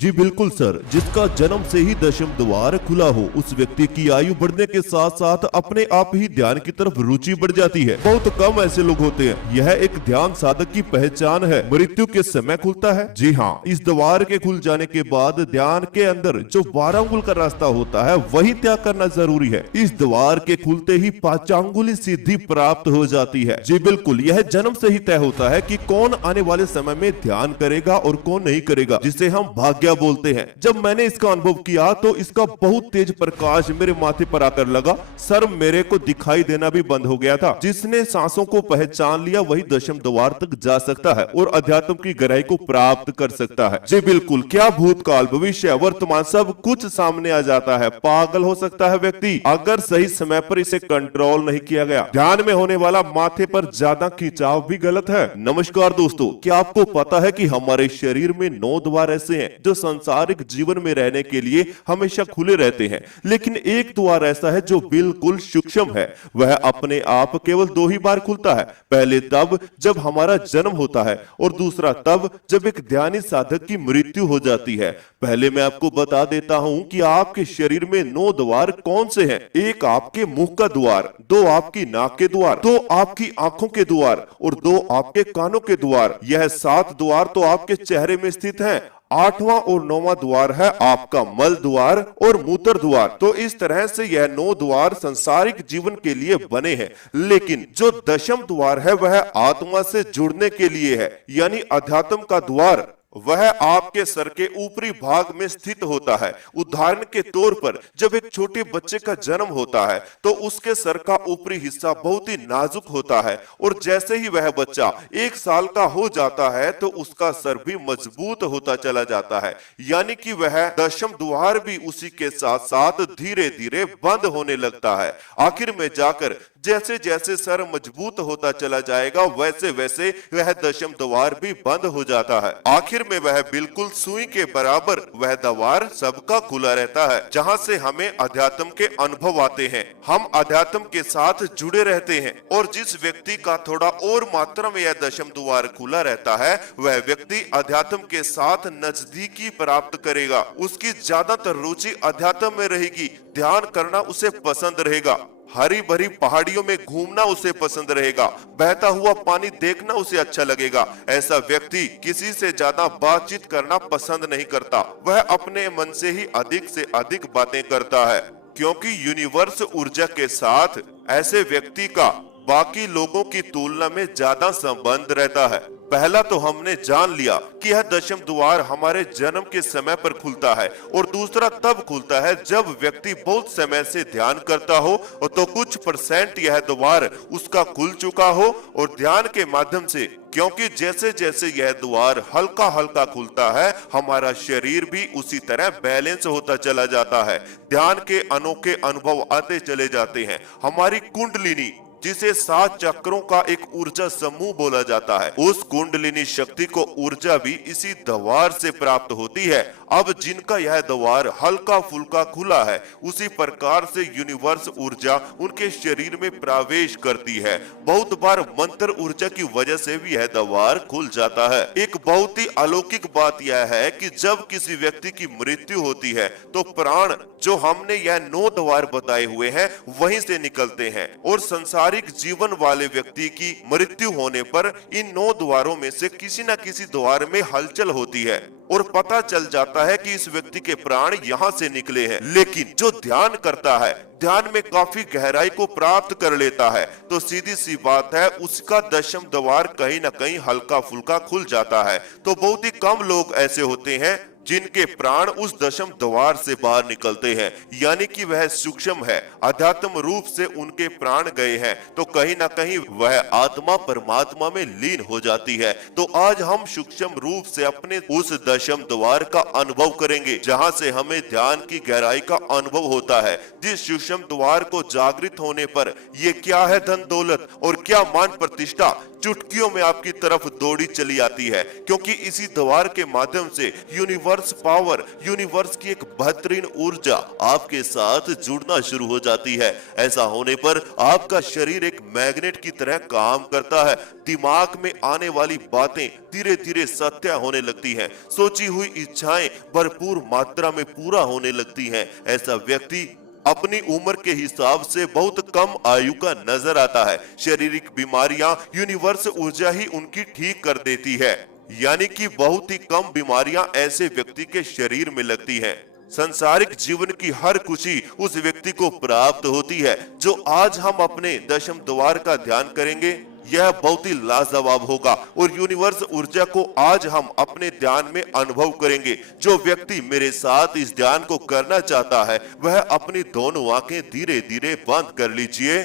जी बिल्कुल सर, जिसका जन्म से ही दशम द्वार खुला हो उस व्यक्ति की आयु बढ़ने के साथ साथ अपने आप ही ध्यान की तरफ रुचि बढ़ जाती है। बहुत कम ऐसे लोग होते हैं। यह एक ध्यान साधक की पहचान है। मृत्यु के समय खुलता है। जी हाँ, इस द्वार के खुल जाने के बाद ध्यान के अंदर जो 12 अंगुल का रास्ता होता है वही त्याग करना जरूरी है। इस द्वार के खुलते ही पांचांगुली सिद्धि प्राप्त हो जाती है। जी बिल्कुल, यह जन्म से ही तय होता है कि कौन आने वाले समय में ध्यान करेगा और कौन नहीं करेगा, जिसे हम भाग्य बोलते हैं। जब मैंने इसका अनुभव किया तो इसका बहुत तेज प्रकाश मेरे माथे पर आकर लगा। सर मेरे को दिखाई देना भी बंद हो गया था। जिसने सांसों को पहचान लिया वही दशम द्वार तक जा सकता है और अध्यात्म की गहराई को प्राप्त कर सकता है। जी बिल्कुल, क्या भूतकाल, भविष्य, वर्तमान सब कुछ सामने आ जाता है। पागल हो सकता है व्यक्ति अगर सही समय पर इसे कंट्रोल नहीं किया गया। ध्यान में होने वाला माथे पर ज्यादा खिंचाव भी गलत है। नमस्कार दोस्तों, क्या आपको पता है कि हमारे शरीर में 9 द्वार ऐसे हैं जो सांसारिक जीवन में रहने के लिए हमेशा खुले रहते हैं, लेकिन एक द्वार ऐसा है जो बिल्कुल सूक्ष्म है। वह अपने आप केवल 2 ही बार खुलता है। पहले तब जब हमारा जन्म होता है और दूसरा तब जब एक ध्यानी साधक की मृत्यु हो जाती है। पहले मैं आपको बता देता हूं कि आपके शरीर में 9 द्वार कौन से हैं। 1 आपके मुंह का द्वार, 2 आपकी नाक के द्वार, 2 आपकी आंखों के द्वार और 2 आपके कानों के द्वार। यह 7 द्वार तो आपके चेहरे में स्थित हैं। 8वां और 9वां द्वार है आपका मल द्वार और मूत्र द्वार। तो इस तरह से यह 9 द्वार संसारिक जीवन के लिए बने हैं, लेकिन जो दशम द्वार है वह आत्मा से जुड़ने के लिए है, यानी अध्यात्म का द्वार। वह आपके सर के ऊपरी भाग में स्थित होता है। उदाहरण के तौर पर जब एक छोटे बच्चे का जन्म होता है तो उसके सर का ऊपरी हिस्सा बहुत ही नाजुक होता है और जैसे ही वह बच्चा 1 साल का हो जाता है तो उसका सर भी मजबूत होता चला जाता है, यानी कि वह दशम द्वार भी उसी के साथ साथ धीरे धीरे बंद होने लगता है। आखिर में जाकर जैसे जैसे सर मजबूत होता चला जाएगा वैसे वैसे वह दशम द्वार भी बंद हो जाता है। आखिर में वह बिल्कुल सुई के बराबर वह द्वार सबका खुला रहता है, जहां से हमें अध्यात्म के अनुभव आते हैं। हम अध्यात्म के साथ जुड़े रहते हैं और जिस व्यक्ति का थोड़ा और मात्रा में यह दशम द्वार खुला रहता है वह व्यक्ति अध्यात्म के साथ नजदीकी प्राप्त करेगा। उसकी ज्यादातर रुचि अध्यात्म में रहेगी। ध्यान करना उसे पसंद रहेगा। हरी भरी पहाड़ियों में घूमना उसे पसंद रहेगा। बहता हुआ पानी देखना उसे अच्छा लगेगा। ऐसा व्यक्ति किसी से ज्यादा बातचीत करना पसंद नहीं करता। वह अपने मन से ही अधिक से अधिक बातें करता है, क्योंकि यूनिवर्स ऊर्जा के साथ ऐसे व्यक्ति का बाकी लोगों की तुलना में ज्यादा संबंध रहता है। पहला तो हमने जान लिया कि यह दशम द्वार हमारे जन्म के समय पर खुलता है और दूसरा तब खुलता है जब व्यक्ति बहुत समय से ध्यान करता हो और तो कुछ % यह द्वार उसका खुल चुका हो और ध्यान के माध्यम से, क्योंकि जैसे जैसे यह द्वार हल्का हल्का खुलता है हमारा शरीर भी उसी तरह बैलेंस होता चला जाता है। ध्यान के अनोखे अनुभव आते चले जाते हैं। हमारी कुंडलिनी, जिसे 7 चक्रों का एक ऊर्जा समूह बोला जाता है, उस कुंडलिनी शक्ति को ऊर्जा भी इसी द्वार से प्राप्त होती है। अब जिनका यह द्वार हल्का फुल्का खुला है उसी प्रकार से यूनिवर्स ऊर्जा उनके शरीर में प्रवेश करती है। बहुत बार मंत्र ऊर्जा की वजह से भी यह द्वार खुल जाता है। एक बहुत ही अलौकिक बात यह है कि जब किसी व्यक्ति की मृत्यु होती है तो प्राण जो हमने यह 9 द्वार बताए हुए हैं वहीं से निकलते हैं और संसारिक जीवन वाले व्यक्ति की मृत्यु होने पर इन 9 द्वारों में से किसी न किसी द्वार में हलचल होती है और पता चल जाता है कि इस व्यक्ति के प्राण यहाँ से निकले हैं। लेकिन जो ध्यान करता है, ध्यान में काफी गहराई को प्राप्त कर लेता है, तो सीधी सी बात है उसका दशम द्वार कहीं न कहीं हल्का फुल्का खुल जाता है। तो बहुत ही कम लोग ऐसे होते हैं जिनके प्राण उस दशम द्वार से बाहर निकलते हैं, यानी कि वह सूक्ष्म है, अध्यात्म रूप से उनके प्राण गए हैं तो कहीं ना कहीं वह आत्मा परमात्मा में लीन हो जाती है। तो आज हम सूक्ष्म रूप से अपने उस दशम द्वार का अनुभव करेंगे, जहां से हमें ध्यान की गहराई का अनुभव होता है। जिस सूक्ष्म द्वार को जागृत होने पर ये क्या है धन दौलत और क्या मान प्रतिष्ठा, चुटकियों में आपकी तरफ दौड़ी चली आती है, क्योंकि इसी द्वार के माध्यम से यूनिवर्स पावर, यूनिवर्स की एक बेहतरीन ऊर्जा आपके साथ जुड़ना शुरू हो जाती है। ऐसा होने पर आपका शरीर एक मैग्नेट की तरह काम करता है। दिमाग में आने वाली बातें धीरे धीरे सत्य होने लगती हैं। सोची हुई इच्छाएं भरपूर मात्रा में पूरा होने लगती हैं। ऐसा व्यक्ति अपनी उम्र के हिसाब से बहुत कम आयु का नजर आता है। शारीरिक बीमारियां यूनिवर्स ऊर्जा ही उनकी ठीक कर देती है, यानी कि बहुत ही कम बीमारियां ऐसे व्यक्ति के शरीर में लगती हैं। संसारिक जीवन की हर खुशी उस व्यक्ति को प्राप्त होती है। जो आज हम अपने दशम द्वार का ध्यान करेंगे, यह बहुत ही लाजवाब होगा और यूनिवर्स ऊर्जा को आज हम अपने ध्यान में अनुभव करेंगे। जो व्यक्ति मेरे साथ इस ध्यान को करना चाहता है, वह अपनी दोनों आंखें धीरे धीरे बंद कर लीजिए।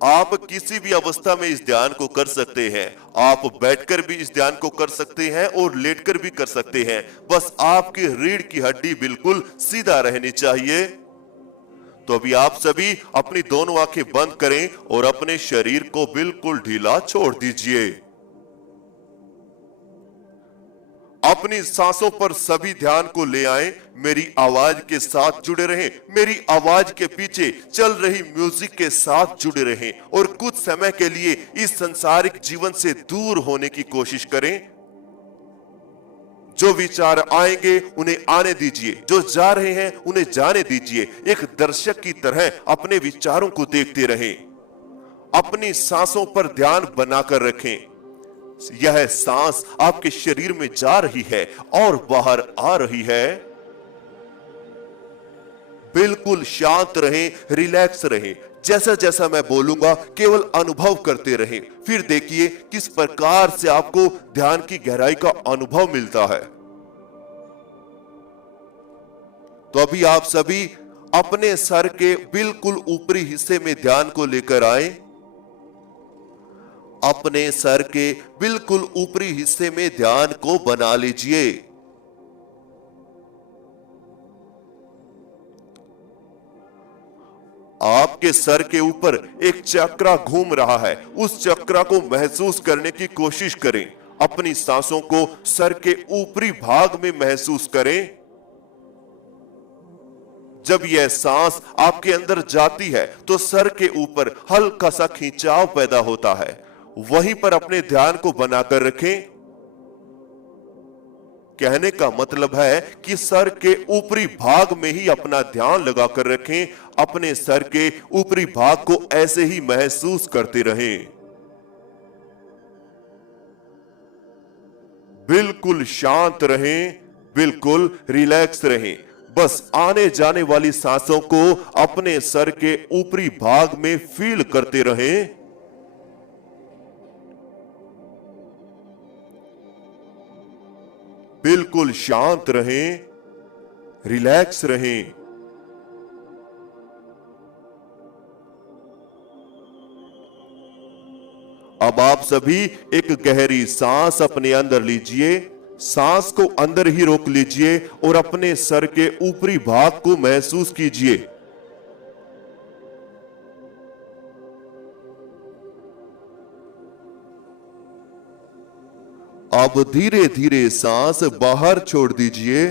आप किसी भी अवस्था में इस ध्यान को कर सकते हैं। आप बैठकर भी इस ध्यान को कर सकते हैं और लेटकर भी कर सकते हैं। बस आपकी रीढ़ की हड्डी बिल्कुल सीधा रहनी चाहिए। तो अभी आप सभी अपनी दोनों आंखें बंद करें और अपने शरीर को बिल्कुल ढीला छोड़ दीजिए। अपनी सांसों पर सभी ध्यान को ले आएं। मेरी आवाज के साथ जुड़े रहें। मेरी आवाज के पीछे चल रही म्यूजिक के साथ जुड़े रहें और कुछ समय के लिए इस संसारिक जीवन से दूर होने की कोशिश करें। जो विचार आएंगे उन्हें आने दीजिए, जो जा रहे हैं उन्हें जाने दीजिए। एक दर्शक की तरह अपने विचारों को देखते रहें। अपनी सांसों पर ध्यान बनाकर रखें। यह सांस आपके शरीर में जा रही है और बाहर आ रही है। बिल्कुल शांत रहें, रिलैक्स रहें। जैसा जैसा मैं बोलूंगा केवल अनुभव करते रहें। फिर देखिए किस प्रकार से आपको ध्यान की गहराई का अनुभव मिलता है। तो अभी आप सभी अपने सर के बिल्कुल ऊपरी हिस्से में ध्यान को लेकर आए। अपने सर के बिल्कुल ऊपरी हिस्से में ध्यान को बना लीजिए। आपके सर के ऊपर एक चक्रा घूम रहा है। उस चक्रा को महसूस करने की कोशिश करें। अपनी सांसों को सर के ऊपरी भाग में महसूस करें। जब यह सांस आपके अंदर जाती है तो सर के ऊपर हल्का सा खिंचाव पैदा होता है। वहीं पर अपने ध्यान को बनाकर रखें। कहने का मतलब है कि सर के ऊपरी भाग में ही अपना ध्यान लगाकर रखें। अपने सर के ऊपरी भाग को ऐसे ही महसूस करते रहें। बिल्कुल शांत रहें, बिल्कुल रिलैक्स रहें। बस आने जाने वाली सांसों को अपने सर के ऊपरी भाग में फील करते रहें। बिल्कुल शांत रहें, रिलैक्स रहें। अब आप सभी एक गहरी सांस अपने अंदर लीजिए। सांस को अंदर ही रोक लीजिए और अपने सर के ऊपरी भाग को महसूस कीजिए। अब धीरे धीरे सांस बाहर छोड़ दीजिए।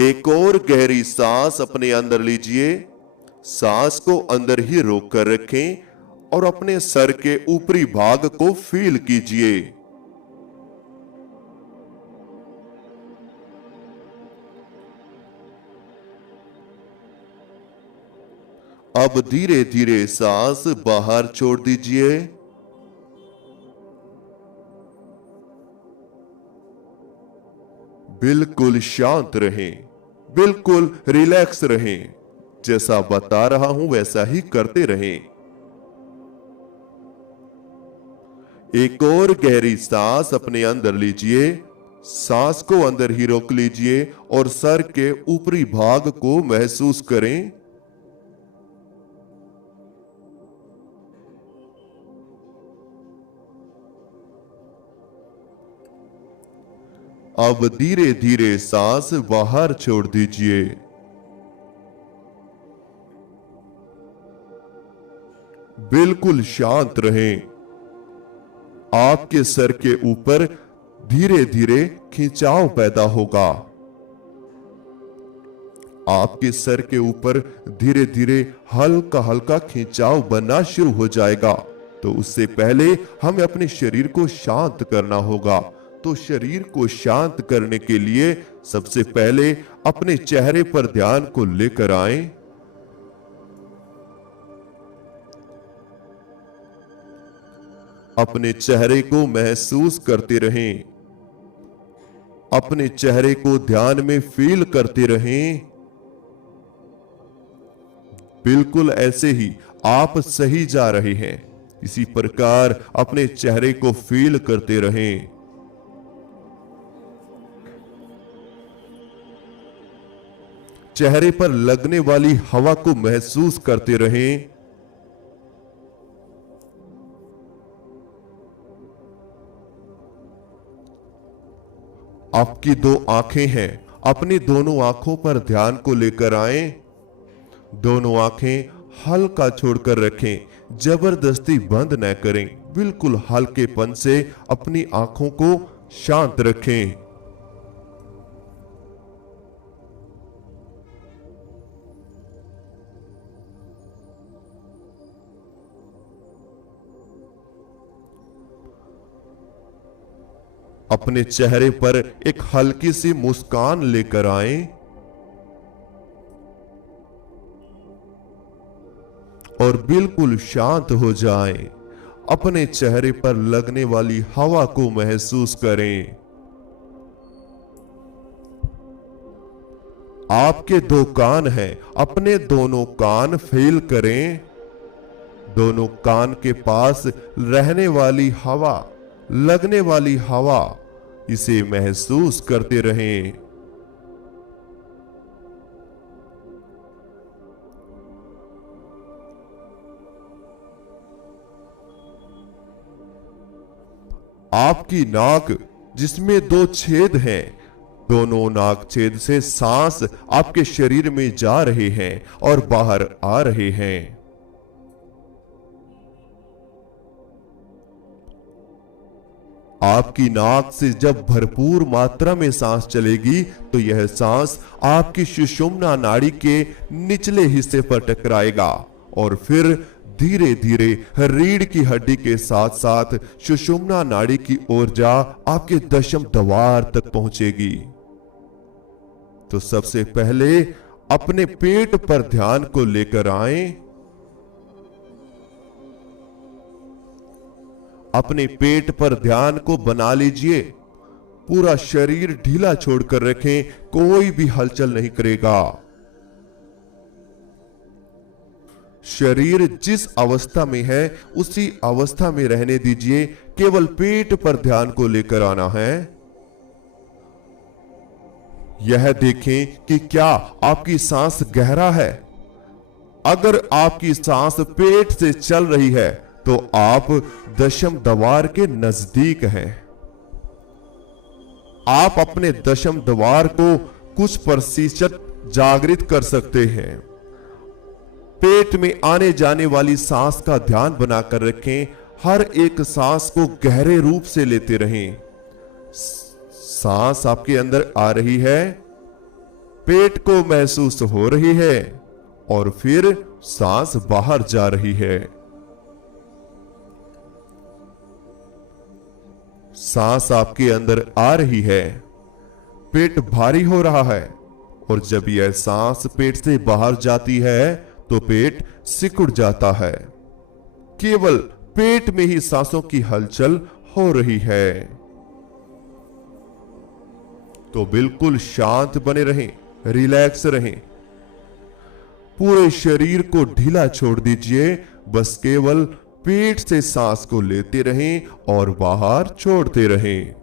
एक और गहरी सांस अपने अंदर लीजिए। सांस को अंदर ही रोक कर रखें और अपने सर के ऊपरी भाग को फील कीजिए। अब धीरे धीरे सांस बाहर छोड़ दीजिए। बिल्कुल शांत रहें, बिल्कुल रिलैक्स रहें। जैसा बता रहा हूं वैसा ही करते रहें। एक और गहरी सांस अपने अंदर लीजिए। सांस को अंदर ही रोक लीजिए और सर के ऊपरी भाग को महसूस करें। अब धीरे धीरे सांस बाहर छोड़ दीजिए। बिल्कुल शांत रहें। आपके सर के ऊपर धीरे धीरे खिंचाव पैदा होगा। आपके सर के ऊपर धीरे धीरे हल्का हल्का खिंचाव बनना शुरू हो जाएगा। तो उससे पहले हमें अपने शरीर को शांत करना होगा। तो शरीर को शांत करने के लिए सबसे पहले अपने चेहरे पर ध्यान को लेकर आएं। अपने चेहरे को महसूस करते रहें। अपने चेहरे को ध्यान में फील करते रहें। बिल्कुल ऐसे ही आप सही जा रहे हैं। इसी प्रकार अपने चेहरे को फील करते रहें। चेहरे पर लगने वाली हवा को महसूस करते रहें। आपकी दो आंखें हैं, अपनी दोनों आंखों पर ध्यान को लेकर आएं। दोनों आंखें हल्का छोड़कर रखें, जबरदस्ती बंद न करें। बिल्कुल हल्केपन से अपनी आंखों को शांत रखें। अपने चेहरे पर एक हल्की सी मुस्कान लेकर आएं और बिल्कुल शांत हो जाएं। अपने चेहरे पर लगने वाली हवा को महसूस करें। आपके दो कान हैं, अपने दोनों कान फील करें। दोनों कान के पास रहने वाली हवा, लगने वाली हवा, इसे महसूस करते रहें। आपकी नाक, जिसमें दो छेद हैं, दोनों नाक छेद से सांस आपके शरीर में जा रहे हैं और बाहर आ रहे हैं। आपकी नाक से जब भरपूर मात्रा में सांस चलेगी तो यह सांस आपकी सुषुम्ना नाड़ी के निचले हिस्से पर टकराएगा और फिर धीरे धीरे रीढ़ की हड्डी के साथ साथ सुषुम्ना नाड़ी की ऊर्जा आपके दशम द्वार तक पहुंचेगी। तो सबसे पहले अपने पेट पर ध्यान को लेकर आएं। अपने पेट पर ध्यान को बना लीजिए। पूरा शरीर ढीला छोड़कर रखें, कोई भी हलचल नहीं करेगा। शरीर जिस अवस्था में है उसी अवस्था में रहने दीजिए। केवल पेट पर ध्यान को लेकर आना है। यह देखें कि क्या आपकी सांस गहरा है। अगर आपकी सांस पेट से चल रही है तो आप दशम द्वार के नजदीक हैं। आप अपने दशम द्वार को कुछ प्रतिशत जागृत कर सकते हैं। पेट में आने जाने वाली सांस का ध्यान बनाकर रखें। हर एक सांस को गहरे रूप से लेते रहें। सांस आपके अंदर आ रही है, पेट को महसूस हो रही है और फिर सांस बाहर जा रही है। सांस आपके अंदर आ रही है, पेट भारी हो रहा है और जब यह सांस पेट से बाहर जाती है तो पेट सिकुड़ जाता है। केवल पेट में ही सांसों की हलचल हो रही है। तो बिल्कुल शांत बने रहें, रिलैक्स रहें। पूरे शरीर को ढीला छोड़ दीजिए। बस केवल पेट से सांस को लेते रहें और बाहर छोड़ते रहें।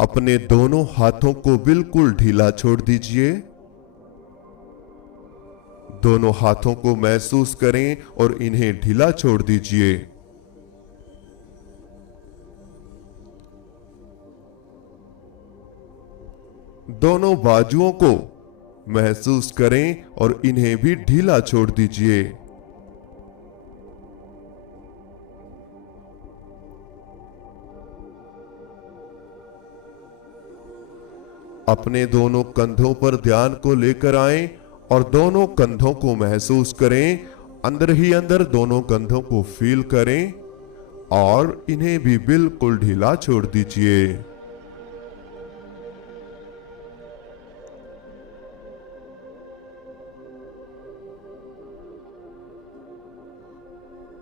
अपने दोनों हाथों को बिल्कुल ढीला छोड़ दीजिए। दोनों हाथों को महसूस करें और इन्हें ढीला छोड़ दीजिए। दोनों बाजुओं को महसूस करें और इन्हें भी ढीला छोड़ दीजिए। अपने दोनों कंधों पर ध्यान को लेकर आएं और दोनों कंधों को महसूस करें। अंदर ही अंदर दोनों कंधों को फील करें और इन्हें भी बिल्कुल ढीला छोड़ दीजिए।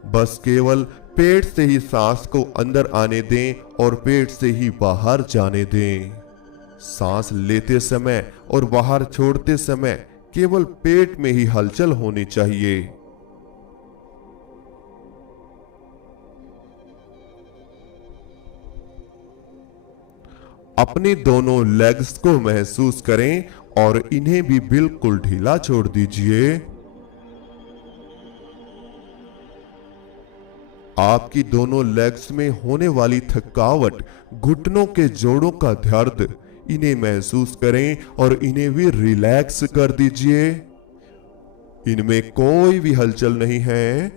बस केवल पेट से ही सांस को अंदर आने दें और पेट से ही बाहर जाने दें। सांस लेते समय और बाहर छोड़ते समय केवल पेट में ही हलचल होनी चाहिए। अपनी दोनों लेग्स को महसूस करें और इन्हें भी बिल्कुल ढीला छोड़ दीजिए। आपकी दोनों लेग्स में होने वाली थकावट, घुटनों के जोड़ों का दर्द, इन्हें महसूस करें और इन्हें भी रिलैक्स कर दीजिए। इनमें कोई भी हलचल नहीं है।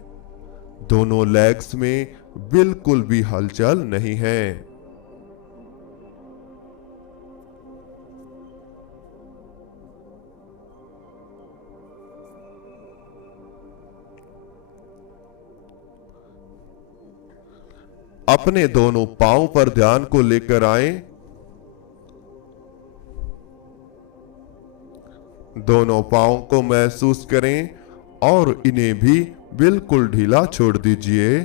दोनों लेग्स में बिल्कुल भी हलचल नहीं है। अपने दोनों पांव पर ध्यान को लेकर आएं। दोनों पांव को महसूस करें और इन्हें भी बिल्कुल ढीला छोड़ दीजिए।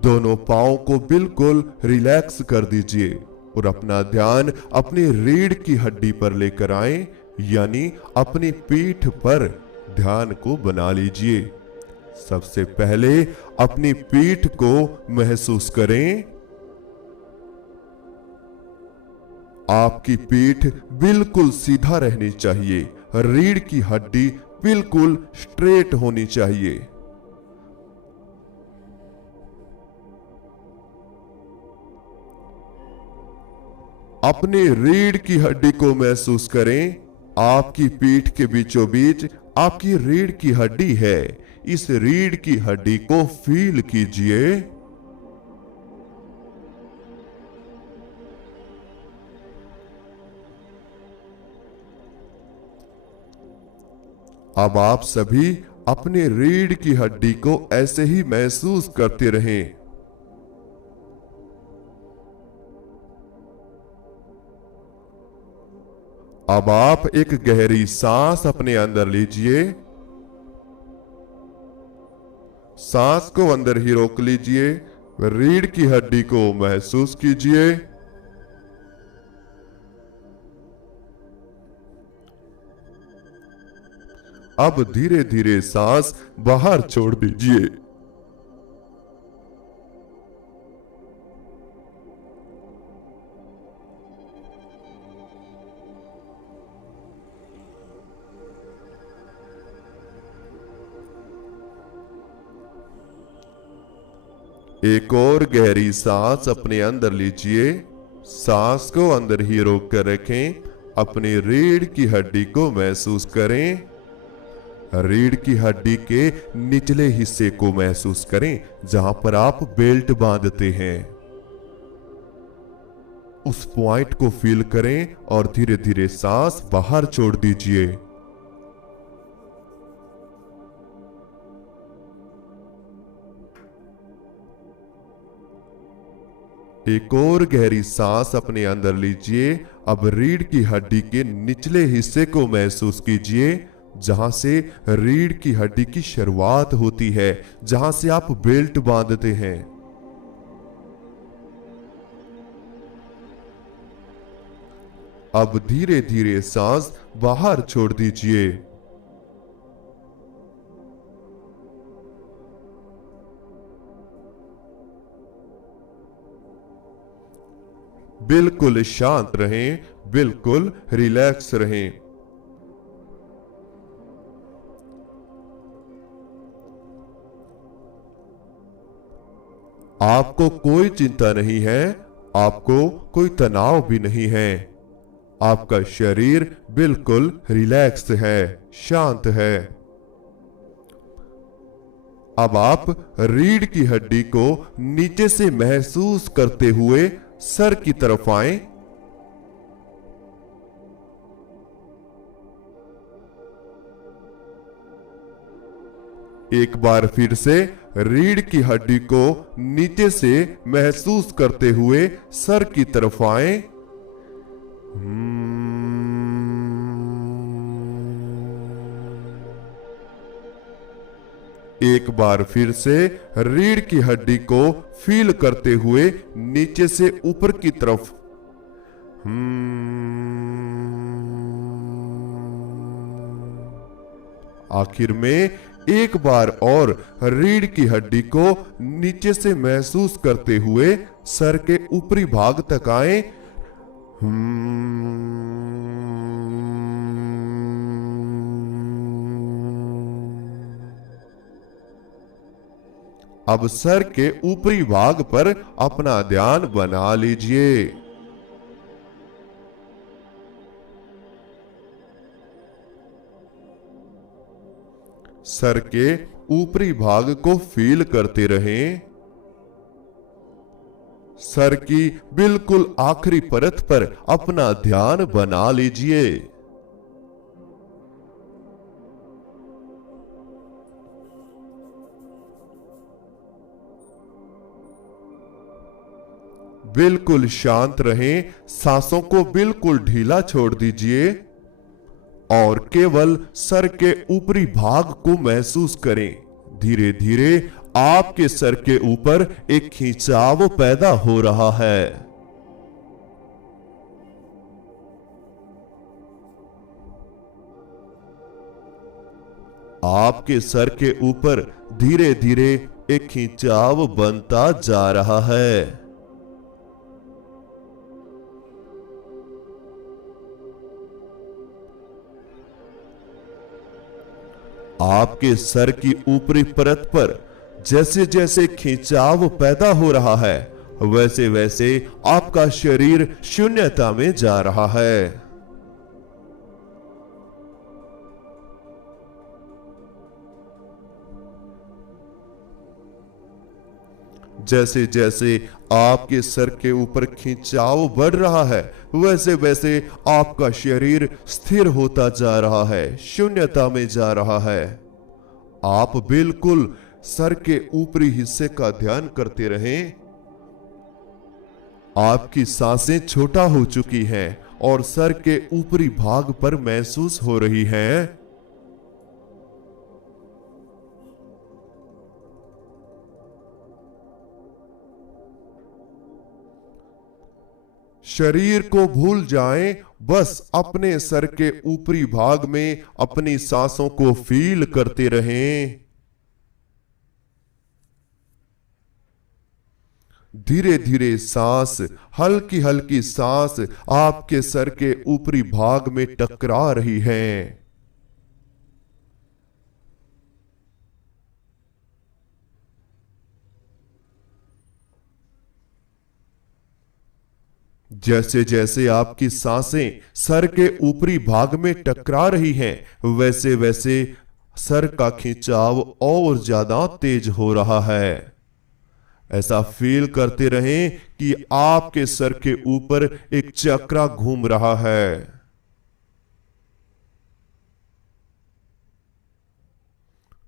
दोनों पांव को बिल्कुल रिलैक्स कर दीजिए और अपना ध्यान अपनी रीढ़ की हड्डी पर लेकर आएं, यानी अपनी पीठ पर ध्यान को बना लीजिए। सबसे पहले अपनी पीठ को महसूस करें। आपकी पीठ बिल्कुल सीधा रहनी चाहिए। रीढ़ की हड्डी बिल्कुल स्ट्रेट होनी चाहिए। अपनी रीढ़ की हड्डी को महसूस करें। आपकी पीठ के बीचों बीच आपकी रीढ़ की हड्डी है। इस रीढ़ की हड्डी को फील कीजिए। अब आप सभी अपने रीढ़ की हड्डी को ऐसे ही महसूस करते रहें। अब आप एक गहरी सांस अपने अंदर लीजिए। सांस को अंदर ही रोक लीजिए। रीढ़ की हड्डी को महसूस कीजिए। अब धीरे धीरे सांस बाहर छोड़ दीजिए। एक और गहरी सांस अपने अंदर लीजिए। सांस को अंदर ही रोक कर रखें। अपनी रीढ़ की हड्डी को महसूस करें। रीढ़ की हड्डी के निचले हिस्से को महसूस करें, जहां पर आप बेल्ट बांधते हैं। उस पॉइंट को फील करें और धीरे धीरे सांस बाहर छोड़ दीजिए। एक और गहरी सांस अपने अंदर लीजिए। अब रीढ़ की हड्डी के निचले हिस्से को महसूस कीजिए, जहां से रीढ़ की हड्डी की शुरुआत होती है, जहां से आप बेल्ट बांधते हैं। अब धीरे धीरे सांस बाहर छोड़ दीजिए। बिल्कुल शांत रहें, बिल्कुल रिलैक्स रहें। आपको कोई चिंता नहीं है, आपको कोई तनाव भी नहीं है। आपका शरीर बिल्कुल रिलैक्स है, शांत है। अब आप रीढ़ की हड्डी को नीचे से महसूस करते हुए सर की तरफ आएं। एक बार फिर से रीढ़ की हड्डी को नीचे से महसूस करते हुए सर की तरफ आएं। एक बार फिर से रीढ़ की हड्डी को फील करते हुए नीचे से ऊपर की तरफ। आखिर में एक बार और रीढ़ की हड्डी को नीचे से महसूस करते हुए सर के ऊपरी भाग तक आए। अब सर के ऊपरी भाग पर अपना ध्यान बना लीजिए। सर के ऊपरी भाग को फील करते रहें। सर की बिल्कुल आखिरी परत पर अपना ध्यान बना लीजिए। बिल्कुल शांत रहें, सांसों को बिल्कुल ढीला छोड़ दीजिए और केवल सर के ऊपरी भाग को महसूस करें। धीरे धीरे आपके सर के ऊपर एक खिंचाव पैदा हो रहा है। आपके सर के ऊपर धीरे धीरे एक खिंचाव बनता जा रहा है। आपके सर की ऊपरी परत पर जैसे जैसे खिंचाव पैदा हो रहा है, वैसे वैसे आपका शरीर शून्यता में जा रहा है। जैसे जैसे आपके सर के ऊपर खिंचाव बढ़ रहा है, वैसे वैसे आपका शरीर स्थिर होता जा रहा है, शून्यता में जा रहा है। आप बिल्कुल सर के ऊपरी हिस्से का ध्यान करते रहें। आपकी सांसें छोटा हो चुकी हैं और सर के ऊपरी भाग पर महसूस हो रही हैं। शरीर को भूल जाएं, बस अपने सर के ऊपरी भाग में अपनी सांसों को फील करते रहें। धीरे धीरे सांस, हल्की हल्की सांस आपके सर के ऊपरी भाग में टकरा रही है। जैसे जैसे आपकी सांसें सर के ऊपरी भाग में टकरा रही हैं, वैसे वैसे सर का खिंचाव और ज्यादा तेज हो रहा है। ऐसा फील करते रहें कि आपके सर के ऊपर एक चक्रा घूम रहा है।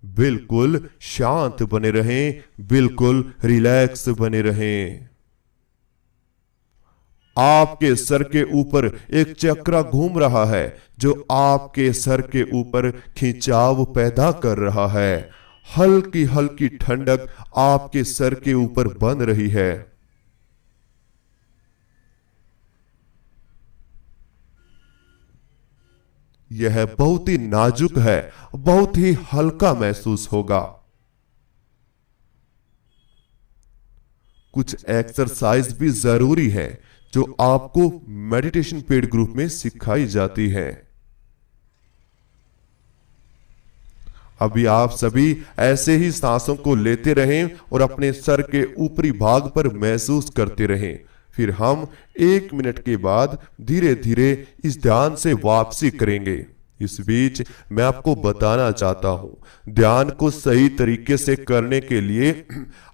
बिल्कुल शांत बने रहें, बिल्कुल रिलैक्स बने रहें। आपके सर के ऊपर एक चक्रा घूम रहा है जो आपके सर के ऊपर खिंचाव पैदा कर रहा है। हल्की हल्की ठंडक आपके सर के ऊपर बन रही है। यह बहुत ही नाजुक है, बहुत ही हल्का महसूस होगा। कुछ एक्सरसाइज भी जरूरी है जो आपको मेडिटेशन पेड ग्रुप में सिखाई जाती है। अभी आप सभी ऐसे ही सांसों को लेते रहें और अपने सर के ऊपरी भाग पर महसूस करते रहें। फिर हम 1 मिनट के बाद धीरे धीरे इस ध्यान से वापसी करेंगे। इस बीच मैं आपको बताना चाहता हूं, ध्यान को सही तरीके से करने के लिए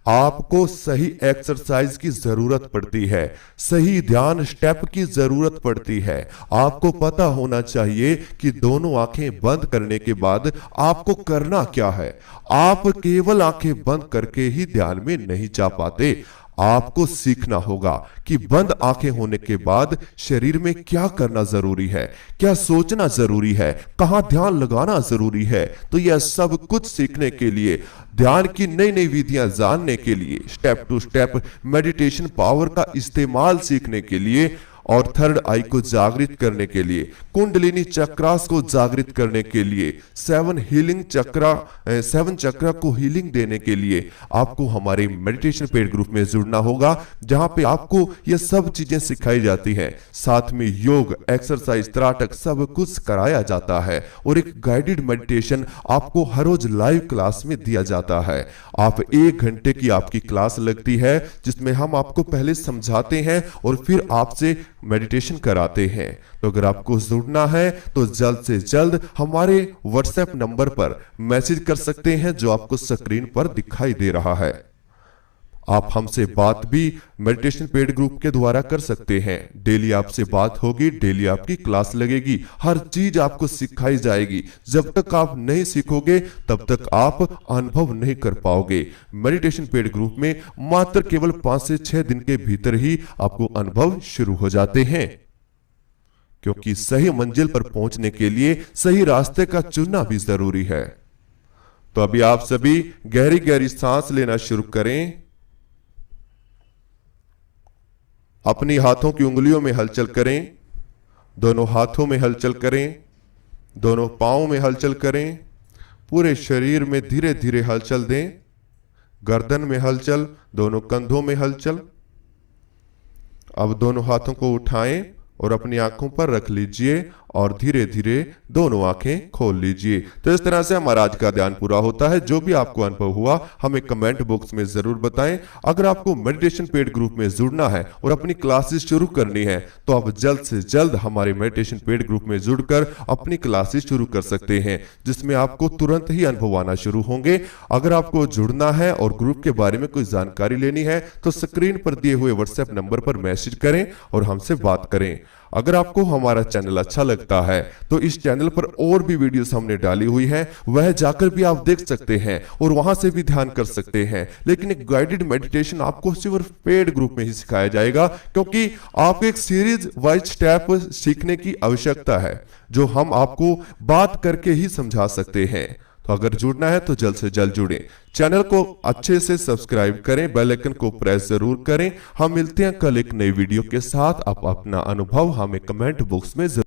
आपको सही एक्सरसाइज की जरूरत पड़ती है, सही ध्यान स्टेप की जरूरत पड़ती है। आपको पता होना चाहिए कि दोनों आंखें बंद करने के बाद आपको करना क्या है। आप केवल आंखें बंद करके ही ध्यान में नहीं जा पाते। आपको सीखना होगा कि बंद आंखें होने के बाद शरीर में क्या करना जरूरी है, क्या सोचना जरूरी है, कहां ध्यान लगाना जरूरी है। तो यह सब कुछ सीखने के लिए, ध्यान की नई नई विधियां जानने के लिए, step to step meditation power का इस्तेमाल सीखने के लिए और थर्ड आई को जागृत करने के लिए, कुंडलिनी चक्रास को जागृत करने के लिए, 7 चक्रा को हीलिंग देने के लिए आपको हमारे मेडिटेशन पेड ग्रुप में जुड़ना होगा, जहां पे आपको ये सब चीजें सिखाई जाती हैं। साथ में योग, एक्सरसाइज, त्राटक सब कुछ कराया जाता है और एक गाइडेड मेडिटेशन आपको हर रोज लाइव क्लास में दिया जाता है। आप 1 घंटे की आपकी क्लास लगती है, जिसमें हम आपको पहले समझाते हैं और फिर आपसे मेडिटेशन कराते हैं। तो अगर आपको जुड़ना है तो जल्द से जल्द हमारे व्हाट्सएप नंबर पर मैसेज कर सकते हैं, जो आपको स्क्रीन पर दिखाई दे रहा है। आप हमसे बात भी मेडिटेशन पेड ग्रुप के द्वारा कर सकते हैं। डेली आपसे बात होगी, डेली आपकी क्लास लगेगी, हर चीज आपको सिखाई जाएगी। जब तक आप नहीं सीखोगे तब तक आप अनुभव नहीं कर पाओगे। मेडिटेशन पेड ग्रुप में मात्र केवल 5 से 6 दिन के भीतर ही आपको अनुभव शुरू हो जाते हैं, क्योंकि सही मंजिल पर पहुंचने के लिए सही रास्ते का चुनना भी जरूरी है। तो अभी आप सभी गहरी गहरी सांस लेना शुरू करें। अपनी हाथों की उंगलियों में हलचल करें, दोनों हाथों में हलचल करें, दोनों पांवों में हलचल करें, पूरे शरीर में धीरे धीरे हलचल दें। गर्दन में हलचल, दोनों कंधों में हलचल। अब दोनों हाथों को उठाएं और अपनी आंखों पर रख लीजिए और धीरे धीरे दोनों आंखें खोल लीजिए। तो इस तरह से हमारा आज का ध्यान पूरा होता है। जो भी आपको अनुभव हुआ हमें कमेंट बॉक्स में जरूर बताएं। अगर आपको मेडिटेशन पेड ग्रुप में जुड़ना है और अपनी क्लासेस शुरू करनी है तो आप जल्द से जल्द हमारे मेडिटेशन पेड ग्रुप में जुड़कर अपनी क्लासेस शुरू कर सकते हैं, जिसमें आपको तुरंत ही अनुभव आना शुरू होंगे। अगर आपको जुड़ना है और ग्रुप के बारे में कोई जानकारी लेनी है तो स्क्रीन पर दिए हुए व्हाट्सएप नंबर पर मैसेज करें और हमसे बात करें। अगर आपको हमारा चैनल अच्छा लगता है तो इस चैनल पर और भी वीडियोस हमने डाली हुई है, वह जाकर भी आप देख सकते हैं और वहां से भी ध्यान कर सकते हैं। लेकिन एक गाइडेड मेडिटेशन आपको सिर्फ पेड ग्रुप में ही सिखाया जाएगा, क्योंकि आपको एक सीरीज वाइज स्टेप सीखने की आवश्यकता है, जो हम आपको बात करके ही समझा सकते हैं। तो अगर जुड़ना है तो जल्द से जल्द जुड़ें। चैनल को अच्छे से सब्सक्राइब करें, बेल आइकन को प्रेस जरूर करें। हम मिलते हैं कल एक नई वीडियो के साथ। आप अपना अनुभव हमें कमेंट बॉक्स में